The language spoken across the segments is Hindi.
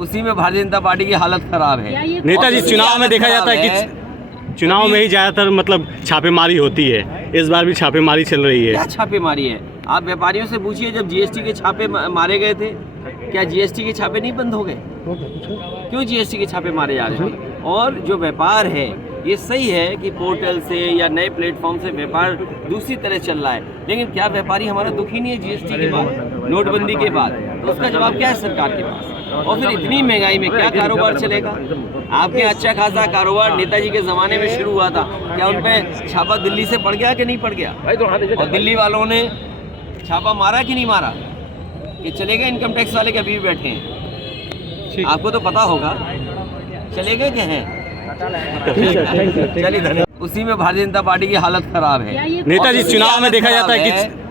उसी में भारतीय जनता पार्टी की हालत खराब है। नेताजी, चुनाव में देखा जाता है कि चुनाव में ही ज़्यादातर मतलब छापेमारी होती है, इस बार भी छापेमारी चल रही है। क्या छापेमारी है? आप व्यापारियों से पूछिए, जब जीएसटी के छापे मारे गए थे, क्या जीएसटी के छापे नहीं बंद हो गए? क्यों जीएसटी के छापे मारे जा रहे हैं? और जो व्यापार है, ये सही है कि पोर्टल से या नए प्लेटफॉर्म से व्यापार दूसरी तरह चल रहा है, लेकिन क्या व्यापारी हमारा दुखी नहीं है जीएसटी के बाद, नोटबंदी के बाद? तो उसका जवाब क्या है सरकार के पास? और फिर इतनी महंगाई में क्या कारोबार चलेगा? आपके अच्छा खासा कारोबार नेताजी के ज़माने में शुरू हुआ था, क्या उन पर छापा दिल्ली से पड़ गया कि नहीं पड़ गया? और दिल्ली वालों ने छापा मारा कि नहीं मारा? कि चले गए इनकम टैक्स वाले के अभी भी बैठे हैं? आपको तो पता होगा, चले गए क्या हैं? चलिए धन्यवाद। उसी में भारतीय जनता पार्टी की हालत खराब है। नेताजी, चुनाव में देखा जाता है कि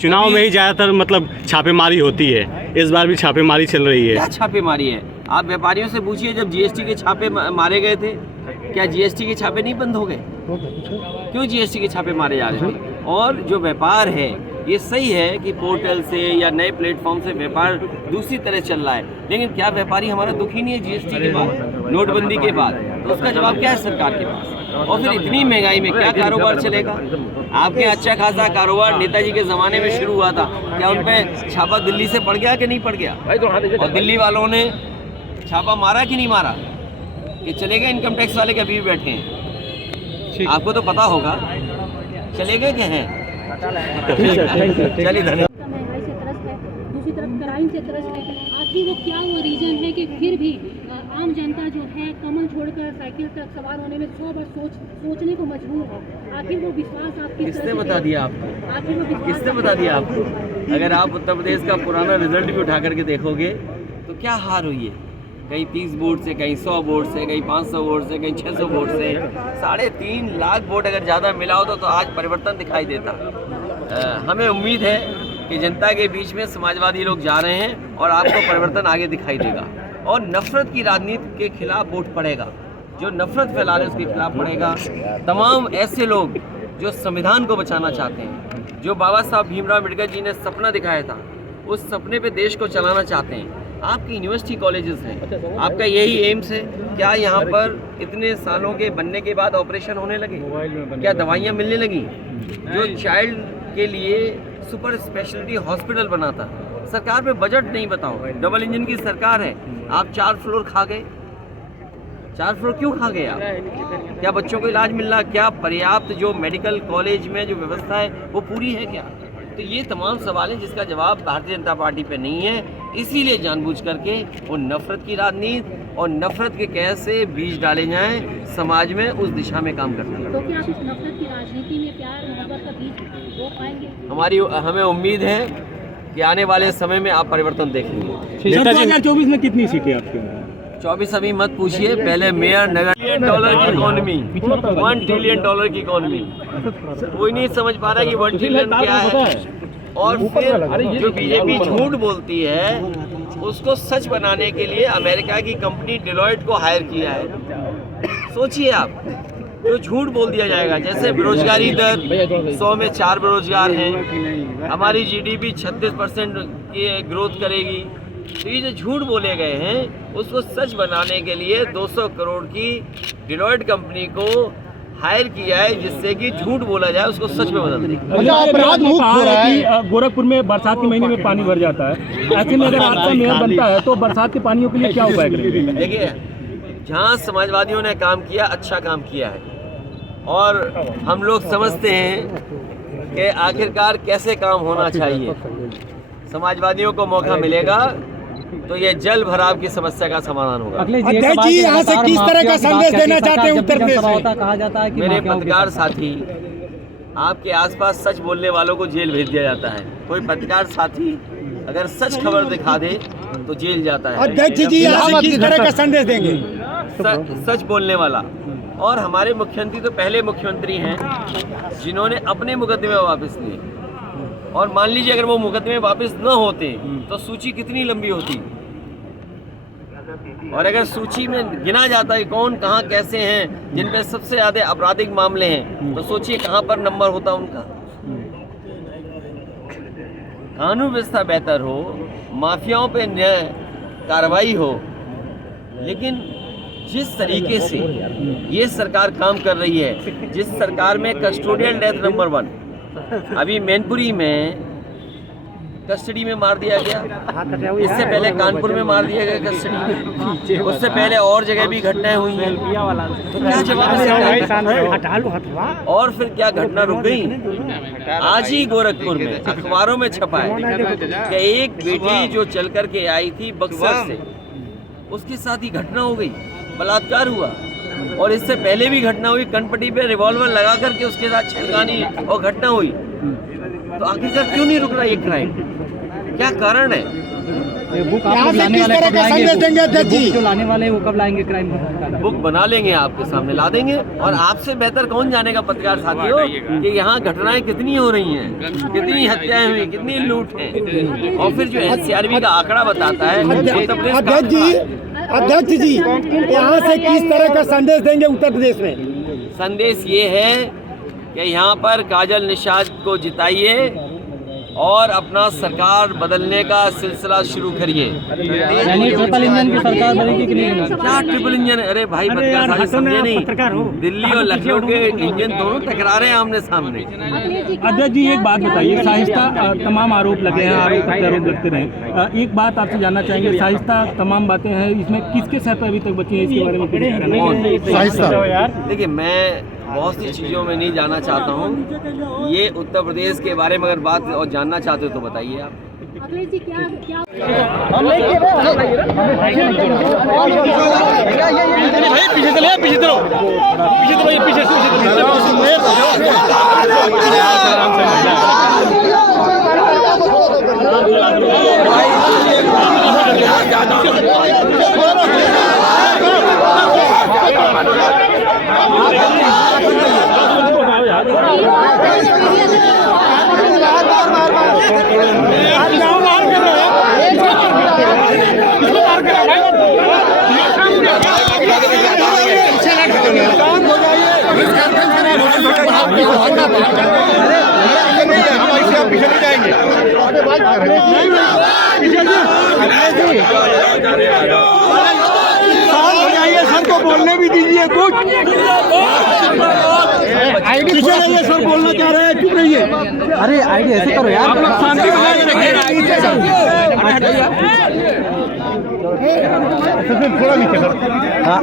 चुनाव में ही ज़्यादातर मतलब छापेमारी होती है, इस बार भी छापेमारी चल रही है। क्या छापेमारी है? आप व्यापारियों से पूछिए, जब जीएसटी के छापे मारे गए थे, क्या जीएसटी के छापे नहीं बंद हो गए? क्यों जीएसटी के छापे मारे जा रहे हैं? और जो व्यापार है, ये सही है कि पोर्टल से या नए प्लेटफॉर्म से व्यापार दूसरी तरह चल रहा है, लेकिन क्या व्यापारी हमारा दुखी नहीं है जीएसटी के बाद, नोटबंदी के बाद? तो उसका जवाब क्या है सरकार के पास? और फिर इतनी महंगाई में क्या कारोबार चलेगा? आपके अच्छा खासा कारोबार नेताजी के ज़माने में शुरू हुआ था, क्या उन पर छापा दिल्ली से पड़ गया कि नहीं पड़ गया? और दिल्ली वालों ने छापा मारा कि नहीं मारा? कि चले गए इनकम टैक्स वाले के अभी भी बैठे हैं? आपको तो पता होगा, चले गए क्या हैं? चलिए धन्यवाद। महंगाई से त्रस्त है, दूसरी तरफ क्राइम से त्रस्त है। आखिर वो क्या वो रीजन है कि फिर भी आम जनता जो है कमल छोड़कर साइकिल तक सवार होने में 100 बार सोचने को मजबूर है? आखिर वो विश्वास आपकी किसने बता दिया आपको? आखिर वो विश्वास किसने बता दिया आपको? अगर आप उत्तर प्रदेश का पुराना रिजल्ट भी उठा करके देखोगे तो क्या हार हुई है? कहीं 30 वोट से, कहीं 100 वोट से, कहीं 500 वोट से, कहीं 600 वोट से। 3.5 लाख वोट अगर ज़्यादा मिला होता तो आज परिवर्तन दिखाई देता। हमें उम्मीद है कि जनता के बीच में समाजवादी लोग जा रहे हैं और आपको परिवर्तन आगे दिखाई देगा, और नफरत की राजनीति के खिलाफ वोट पड़ेगा। जो नफरत फैला रहे उसके खिलाफ पड़ेगा। तमाम ऐसे लोग जो संविधान को बचाना चाहते हैं, जो बाबा साहब भीमराव अम्बेडकर जी ने सपना दिखाया था, उस सपने पे देश को चलाना चाहते हैं। आपकी यूनिवर्सिटी कॉलेजेस हैं, आपका यही एम्स है। क्या यहाँ पर इतने सालों के बनने के बाद ऑपरेशन होने लगे? क्या दवाइयाँ मिलने लगी? जो चाइल्ड के लिए सुपर स्पेशलिटी हॉस्पिटल बना था, सरकार में बजट नहीं बताओ। डबल इंजन की सरकार है, आप 4 फ्लोर खा गए। 4 फ्लोर क्यों खा गए आप? क्या बच्चों को इलाज मिल रहा? क्या पर्याप्त जो मेडिकल कॉलेज में जो व्यवस्था है वो पूरी है क्या? तो ये तमाम सवाल हैं जिसका जवाब भारतीय जनता पार्टी पे नहीं है। इसीलिए जानबूझ करके वो नफरत की राजनीति और नफरत के कैसे बीज डाले जाएं समाज में, उस दिशा में काम करना है। तो क्या आप इस नफरत की राजनीति में प्यार मोहब्बत का बीज बो पाएंगे? हमें उम्मीद है कि आने वाले समय में आप परिवर्तन देखेंगे। 2024 में कितनी सीटें आपकी? 24 अभी मत पूछिए, पहले मेयर नगर $1 की इकोनॉमी, $1 ट्रिलियन की इकोनॉमी। कोई नहीं समझ पा रहा कि 1 ट्रिलियन क्या है। और फिर जो बीजेपी झूठ बोलती है उसको सच बनाने के लिए अमेरिका की कंपनी डिलॉयट को हायर किया है। सोचिए आप, जो झूठ बोल दिया जाएगा, जैसे बेरोजगारी दर 100 में 4 बेरोजगार हैं, हमारी जीडीपी 36% की ग्रोथ करेगी। तो ये जो झूठ बोले गए हैं उसको सच बनाने के लिए 200 करोड़ की डिलॉयट कंपनी को हायर किया है, जिससे कि झूठ बोला जाए उसको सच में बदल दे। अपराध मुक्त हो रहा है। गोरखपुर में बरसात के महीने में पानी भर जाता है, ऐसे में अगर आपका मेयर बनता है तो बरसात के पानियों के लिए क्या उपाय करेंगे? देखिए, जहाँ समाजवादियों ने काम किया, अच्छा काम किया है, और हम लोग समझते हैं कि आखिरकार कैसे काम होना चाहिए। समाजवादियों को मौका मिलेगा तो ये जल भराव की समस्या का समाधान होगा। अध्यक्ष जी, यहाँ से किस तरह का संदेश देना चाहते हैं उत्तर प्रदेश में? कहा जाता है कि मेरे पत्रकार साथी, आपके आसपास सच बोलने वालों को जेल भेज दिया जाता है। कोई पत्रकार साथी अगर सच खबर दिखा दे तो जेल जाता है। अध्यक्ष जी, यहाँ से किस तरह का संदेश देंगे? सच बोलने वाला। और हमारे मुख्यमंत्री तो पहले मुख्यमंत्री हैं जिन्होंने अपने मुकदमे वापस लिए, और मान लीजिए अगर वो मुकदमे वापस न होते तो सूची कितनी लंबी होती। और अगर सूची में गिना जाता है कौन कहाँ कैसे हैं जिन पे सबसे ज़्यादा आपराधिक मामले हैं, तो सोचिए कहाँ पर नंबर होता उनका। कानून व्यवस्था बेहतर हो, माफियाओं पे कार्रवाई हो, लेकिन जिस तरीके से ये सरकार काम कर रही है, जिस सरकार में कस्टोडियल डेथ नंबर 1, अभी मैनपुरी में कस्टडी में मार दिया गया, इससे पहले कानपुर में मार दिया गया कस्टडी में, उससे पहले और जगह भी घटनाएं हुई हैं। तो क्या जवाब है? और फिर क्या घटना रुक गई? आज ही गोरखपुर में अखबारों में छपा है कि एक बेटी जो चल कर के आई थी बक्सर से, उसके साथ ही घटना हो गई, बलात्कार हुआ। और इससे पहले भी घटना हुई, कनपट्टी पे रिवॉल्वर लगा करके उसके साथ छेड़खानी और घटना हुई। तो आखिरकार क्यों नहीं रुक रहा ये क्राइम? क्या कारण है? यहाँ से किस तरह का संदेश देंगे अध्यक्ष जी? जो लाने वाले वो कब लाएंगे क्राइम? बुक बना लेंगे, आपके सामने ला देंगे। और आपसे बेहतर कौन जानेगा पत्रकार साथियों कि यहाँ घटनाएं कितनी हो रही हैं, कितनी हत्याएं हुई, कितनी लूट है। और फिर जो एनसीआरबी का आंकड़ा बताता है अध्यक्ष जी यहाँ से किस तरह का संदेश देंगे उत्तर प्रदेश में? संदेश ये है कि यहाँ पर काजल निषाद को जिताइए और अपना सरकार बदलने का सिलसिला शुरू करिए। ट्रिपल इंजन की सरकार बनेगी कि नहीं? क्या ट्रिपल इंजन? अरे भाई पत्रकार साहब समझे नहीं, दिल्ली और लखनऊ के इंजन दोनों टकरा रहे हैं आमने सामने। अध्यक्ष जी एक बात बताइए, साजिशा तमाम आरोप लगे हैं, आरोप लगते रहे। एक बात आपसे जानना चाहेंगे, साजिशा तमाम बातें हैं, इसमें किसके साथ अभी तक बची है, इसके बारे में? देखिए, मैं बहुत सी चीज़ों में नहीं जाना चाहता हूँ। ये उत्तर प्रदेश के बारे में अगर बात और जानना चाहते हो तो बताइए आप। अखिलेश जी क्या सर को बोलने भी दीजिए कुछ। सर बोलना चाह रहे हैं, चुप रहिए। अरे आईडी ऐसे करो यार, शांति बनाए रखिए। थोड़ा नीचे सर।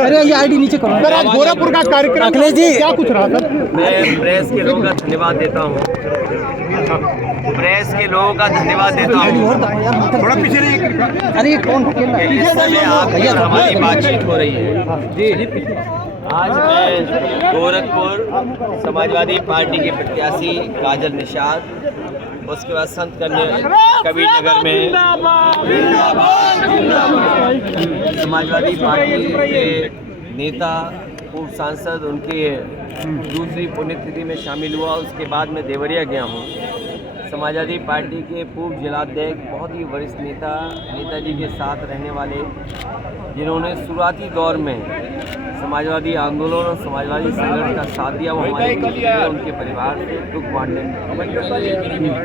अरे ये आईडी नीचे करो। सर आज गोरखपुर का कार्यक्रम अखिलेश जी क्या कुछ रहा सर? मैं प्रेस के लोगों का धन्यवाद देता हूँ, प्रेस के लोगों का धन्यवाद देता हूँ। थोड़ा पीछे रहिए। अरे कौन खेल रहा है? इस समय आपकी हमारी बातचीत हो रही है। आज मैं गोरखपुर समाजवादी पार्टी के प्रत्याशी काजल निषाद, उसके बाद संत कबीर नगर में समाजवादी पार्टी के नेता पूर्व सांसद उनके दूसरी पुण्यतिथि में शामिल हुआ। उसके बाद मैं देवरिया गया हूँ। समाजवादी पार्टी के पूर्व जिलाध्यक्ष, बहुत ही वरिष्ठ नेताजी के साथ रहने वाले, जिन्होंने शुरुआती दौर में समाजवादी आंदोलन और समाजवादी संघर्ष का साथ दिया, वो हमारे उनके परिवार से दुख बांटने में।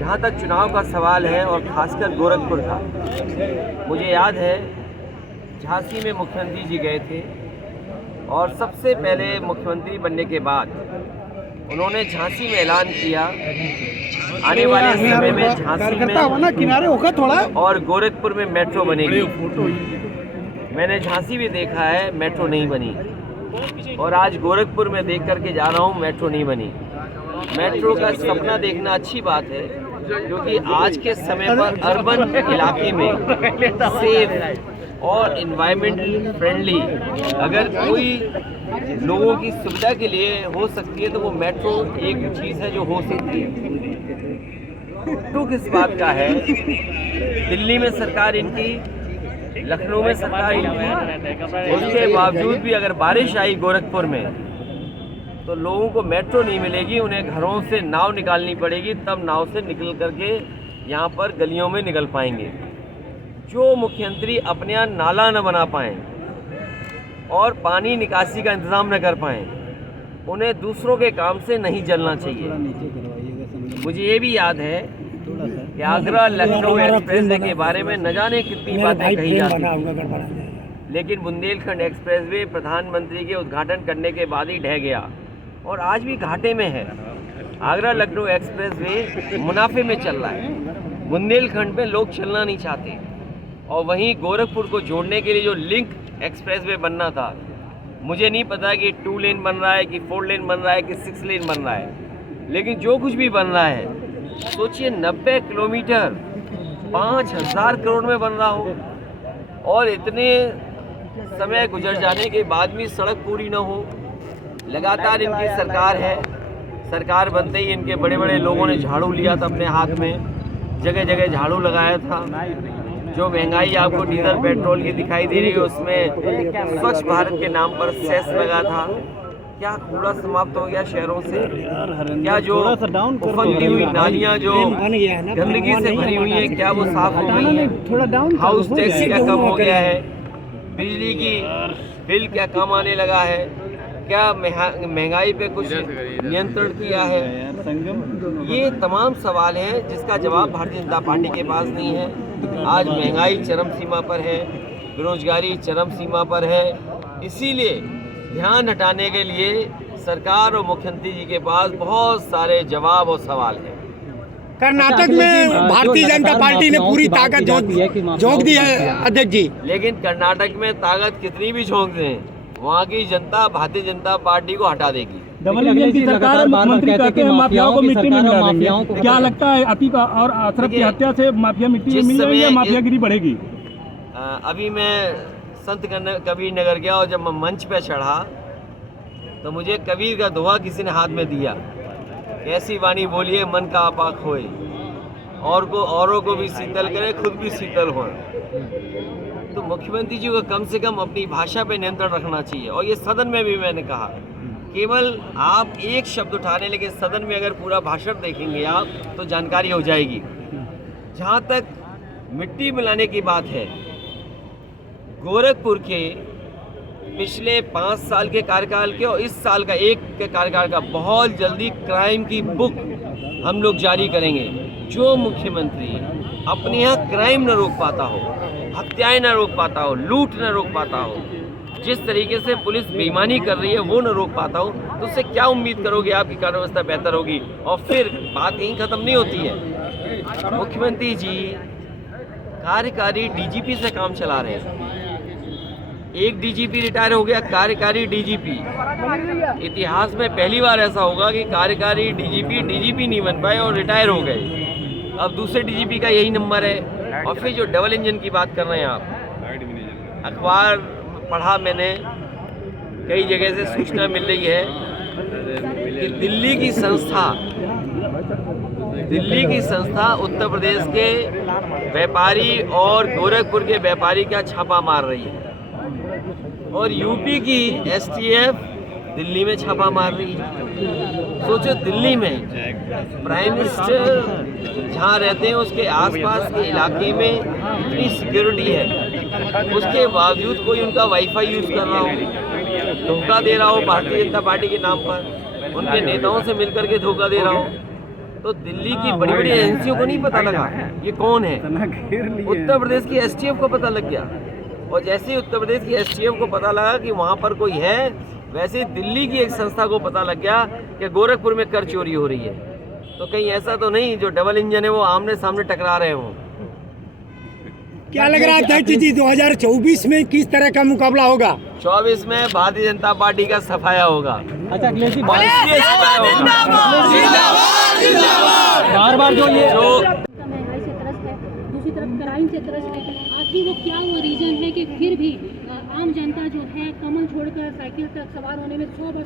जहाँ तक चुनाव का सवाल है और खासकर गोरखपुर का, मुझे याद है झांसी में मुख्यमंत्री जी गए थे और सबसे पहले मुख्यमंत्री बनने के बाद उन्होंने झांसी में ऐलान किया आने वाले समय में झांसी में किनारे होगा थोड़ा और गोरखपुर में मेट्रो बनेगी। मैंने झांसी भी देखा है, मेट्रो नहीं बनी, और आज गोरखपुर में देख करके जा रहा हूँ, मेट्रो नहीं बनी। मेट्रो का सपना देखना अच्छी बात है, क्योंकि आज के समय पर अर्बन इलाके में सेफ और इन्वायरमेंटल फ्रेंडली अगर कोई लोगों की सुविधा के लिए हो सकती है तो वो मेट्रो एक चीज़ है जो हो सकती है। दुख इस बात का है, दिल्ली में सरकार इनकी, लखनऊ में सरकार इनकी, उसके बावजूद भी अगर बारिश आई गोरखपुर में तो लोगों को मेट्रो नहीं मिलेगी, उन्हें घरों से नाव निकालनी पड़ेगी, तब नाव से निकल करके यहाँ पर गलियों में निकल पाएंगे। जो मुख्यमंत्री अपने यहाँ नाला न बना पाएँ और पानी निकासी का इंतज़ाम न कर पाएँ, उन्हें दूसरों के काम से नहीं जलना चाहिए। मुझे ये भी याद है कि आगरा लखनऊ एक्सप्रेस के बारे में न जाने कितनी बातें कही जाती, लेकिन बुंदेलखंड एक्सप्रेसवे प्रधानमंत्री के उद्घाटन करने के बाद ही ढह गया और आज भी घाटे में है। आगरा लखनऊ एक्सप्रेसवे मुनाफे में चल रहा है, बुंदेलखंड में लोग चलना नहीं चाहते। और वहीं गोरखपुर को जोड़ने के लिए जो लिंक एक्सप्रेसवे बनना था, मुझे नहीं पता कि 2 लेन बन रहा है कि 4 लेन बन रहा है कि 6 लेन बन रहा है, लेकिन जो कुछ भी बन रहा है, सोचिए 90 किलोमीटर 5,000 करोड़ में बन रहा हो और इतने समय गुजर जाने के बाद भी सड़क पूरी ना हो। लगातार इनकी सरकार है, सरकार बनते ही इनके बड़े बड़े लोगों ने झाड़ू लिया था अपने हाथ में, जगह जगह झाड़ू लगाया था। जो महंगाई आपको डीजल पेट्रोल की दिखाई दे रही है, उसमें स्वच्छ भारत के नाम पर सेस लगा था। क्या कूड़ा समाप्त हो गया शहरों से? क्या जो उफनती हुई नालियाँ जो गंदगी से भरी हुई है, क्या वो साफ हो गई हैं? हाउस टैक्स क्या कम हो गया है? बिजली की बिल क्या कम आने लगा है? क्या महंगाई पे कुछ नियंत्रण किया है? ये तमाम सवाल हैं जिसका जवाब भारतीय जनता पार्टी के पास नहीं है। आज महंगाई चरम सीमा पर है, बेरोजगारी चरम सीमा पर है, इसीलिए ध्यान हटाने के लिए सरकार और मुख्यमंत्री जी के पास बहुत सारे जवाब और सवाल हैं। कर्नाटक में भारतीय जनता पार्टी ने पूरी ताकत झोंक दी है अध्यक्ष जी, लेकिन कर्नाटक में ताकत कितनी भी झोंक दें, वहाँ की जनता भारतीय जनता पार्टी को हटा देगी। डबल इंजन की सरकार, मुख्यमंत्री कहते हैं माफियाओं को मिट्टी में मिला देंगे। क्या लगता है अतीक और अशरफ की हत्या से माफिया मिट्टी में मिल जाएगी या माफियागिरी बढ़ेगी? अभी मैं संत कबीर नगर गया और जब मैं मंच पे चढ़ा तो मुझे कबीर का दोहा किसी ने हाथ में दिया, कैसी वाणी बोलिए मन का आपा खोए, औरों को भी शीतल करे खुद भी शीतल हो। तो मुख्यमंत्री जी को कम से कम अपनी भाषा पे नियंत्रण रखना चाहिए। और ये सदन में भी मैंने कहा, केवल आप एक शब्द उठाने, लेकिन सदन में अगर पूरा भाषण देखेंगे आप तो जानकारी हो जाएगी। जहाँ तक मिट्टी मिलाने की बात है, गोरखपुर के पिछले 5 साल के कार्यकाल के और इस साल का 1 के कार्यकाल का बहुत जल्दी क्राइम की बुक हम लोग जारी करेंगे। जो मुख्यमंत्री अपने यहाँ क्राइम न रोक पाता हो, हत्याएं न रोक पाता हो, लूट न रोक पाता हो, जिस तरीके से पुलिस बेईमानी कर रही है वो न रोक पाता हो, तो उससे क्या उम्मीद करोगे आपकी कार्य व्यवस्था बेहतर होगी? और फिर बात यहीं ख़त्म नहीं होती है। मुख्यमंत्री जी कार्यकारी डीजीपी से काम चला रहे हैं। एक डीजीपी रिटायर हो गया, कार्यकारी डीजीपी। इतिहास में पहली बार ऐसा होगा कि कार्यकारी डीजीपी नहीं बन पाए और रिटायर हो गए। अब दूसरे डीजीपी का यही नंबर है। और फिर जो डबल इंजन की बात कर रहे हैं आप, अखबार पढ़ा मैंने, कई जगह से सूचना मिल रही है कि दिल्ली की संस्था उत्तर प्रदेश के व्यापारी और गोरखपुर के व्यापारी का छापा मार रही है और यूपी की एसटीएफ दिल्ली में छापा मार रही है। सोचो, दिल्ली में प्राइम मिनिस्टर जहाँ रहते हैं उसके आसपास के इलाके में इतनी सिक्योरिटी है, उसके बावजूद कोई उनका वाईफाई यूज़ कर रहा हो, धोखा दे रहा हो भारतीय जनता पार्टी के नाम पर, उनके नेताओं से मिलकर के धोखा दे रहा हो। तो दिल्ली की बड़ी बड़ी एजेंसियों को नहीं पता लगा ये कौन है। उत्तर प्रदेश की एसटीएफ को पता लग गया, और जैसे ही उत्तर प्रदेश की एसटीएफ को पता लगा कि वहाँ पर कोई है, वैसे ही दिल्ली की एक संस्था को पता लग गया कि गोरखपुर में कर चोरी हो रही है। तो कहीं ऐसा तो नहीं जो डबल इंजन है वो आमने सामने टकरा रहे हों। क्या लग रहा है अध्यक्ष जी 2024 में किस तरह का मुकाबला होगा? 24 में भारतीय जनता पार्टी का सफाया होगा। अच्छा अखिलेश जी, बार बार जो ये महंगाई से त्रस्त है, दूसरी तरफ क्राइम से त्रस्त है, आखिर वो क्या वो रीजन है कि फिर भी आम जनता जो है कमल छोड़कर साइकिल तक सवार होने में 100 बार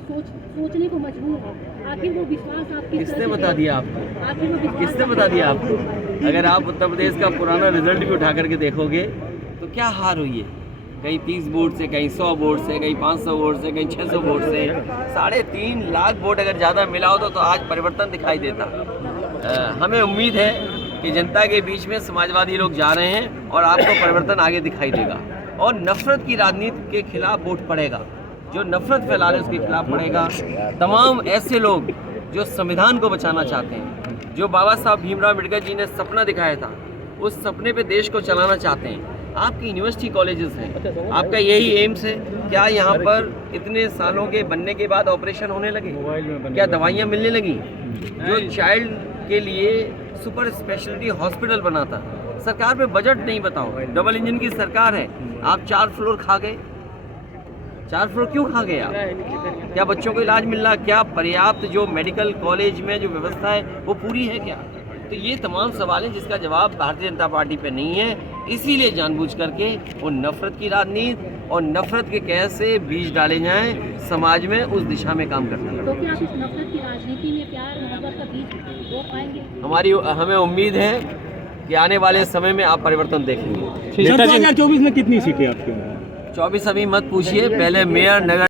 सोचने को मजबूर है? आखिर वो विश्वास आपकी किसने बता दिया आपको? आखिर वो विश्वास किसने बता दिया आपको? अगर आप उत्तर प्रदेश का पुराना रिजल्ट भी उठा करके देखोगे तो क्या हार हुई है? कहीं 30 वोट से, कहीं 100 वोट से, कहीं 500 वोट से, कहीं 600 वोट से। 3.5 लाख वोट अगर ज़्यादा मिला होता तो आज परिवर्तन दिखाई देता। हमें उम्मीद है कि जनता के बीच में समाजवादी लोग जा रहे हैं और आपको परिवर्तन आगे दिखाई देगा। और नफरत की राजनीति के खिलाफ वोट पड़ेगा, जो नफरत फैला रहे उसके खिलाफ पड़ेगा। तमाम ऐसे लोग जो संविधान को बचाना चाहते हैं, जो बाबा साहब भीमराव अम्बेडकर जी ने सपना दिखाया था, उस सपने पे देश को चलाना चाहते हैं, आपके यूनिवर्सिटी कॉलेजेस हैं, आपका यही एम्स है। क्या यहाँ पर इतने सालों के बनने के बाद ऑपरेशन होने लगे? क्या दवाइयाँ मिलने लगी? जो चाइल्ड के लिए सुपर स्पेशलिटी हॉस्पिटल बना था, सरकार में बजट नहीं। बताओ, डबल इंजन की सरकार है, आप 4 फ्लोर खा गए। 4 फ्लोर क्यों खा गए आप? क्या बच्चों को इलाज मिल रहा? क्या पर्याप्त जो मेडिकल कॉलेज में जो व्यवस्था है वो पूरी है क्या? तो ये तमाम सवाल हैं जिसका जवाब भारतीय जनता पार्टी पे नहीं है। इसीलिए जानबूझ करके वो नफरत की राजनीति और नफरत के कैसे से बीज डाले जाएं समाज में, उस दिशा में काम करना है। तो क्या आप इस नफरत की राजनीति में प्यार मोहब्बत का बीज बो पाएंगे? हमें उम्मीद है कि आने वाले समय में आप परिवर्तन देखेंगे। सर 2024 में कितनी सीटें आपकी? 24 अभी मत पूछिए, पहले मेयर, नगर